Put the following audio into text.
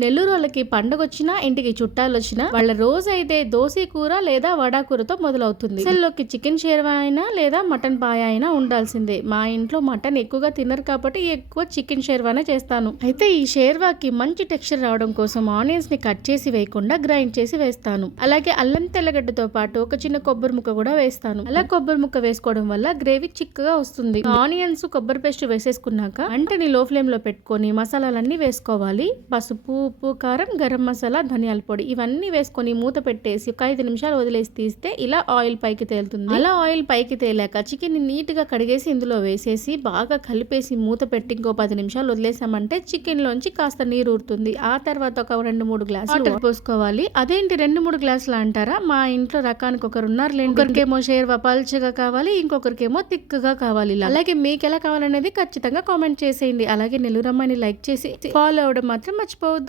నెల్లూరోళ్ళకి పండగొచ్చినా, ఇంటికి చుట్టాలొచ్చినా వాళ్ళ రోజైతే దోసె కూర లేదా వడా కూరతో మొదలవుతుంది. అసల్లోకి చికెన్ షేర్వా అయినా లేదా మటన్ పాయ అయినా ఉండాల్సిందే. మా ఇంట్లో మటన్ ఎక్కువగా తినరు కాబట్టి ఎక్కువ చికెన్ షేర్వానే చేస్తాను. అయితే ఈ షేర్వాకి మంచి టెక్స్చర్ రావడం కోసం ఆనియన్స్ ని కట్ చేసి వేయకుండా గ్రైండ్ చేసి వేస్తాను. అలాగే అల్లం తెల్లగడ్డతో పాటు ఒక చిన్న కొబ్బరి ముక్క కూడా వేస్తాను. అలా కొబ్బరి ముక్క వేసుకోవడం వల్ల గ్రేవీ చిక్కగా వస్తుంది. ఆనియన్స్ కొబ్బరి పేస్ట్ వేసేసుకున్నాక మంటని లో ఫ్లేమ్ లో పెట్టుకొని మసాలాలన్నీ వేసుకోవాలి. పసుపు, ఉప్పు, కారం, గరం మసాలా, ధనియాల పొడి ఇవన్నీ వేసుకొని మూత పెట్టేసి ఒక 5 నిమిషాలు వదిలేసి తీస్తే ఇలా ఆయిల్ పైకి తేలుతుంది. అలా ఆయిల్ పైకి తేలాక చికెన్ ని నీట్ గా కడిగేసి ఇందులో వేసేసి బాగా కలిపేసి మూత పెట్టి ఇంకో 10 నిమిషాలు వదిలేసామంటే చికెన్ లోంచి కాస్త నీరు ఊరుతుంది. ఆ తర్వాత ఒక 2-3 గ్లాసులు వాటర్ పోసుకోవాలి. అదేంటి 2-3 గ్లాసులు అంటారా? మా ఇంట్లో రకానికి ఒకరు ఉన్నారులేండి. ఒకరికేమో షేర్వా పల్చగా కావాలి, ఇంకొకరికేమో తిక్కుగా కావాలి. అలాగే మీకు ఎలా కావాలనేది ఖచ్చితంగా కామెంట్ చేసేయండి. అలాగే నెల్లూరమ్మని లైక్ చేసి ఫాలో అవడం మాత్రం మర్చిపోవద్దు.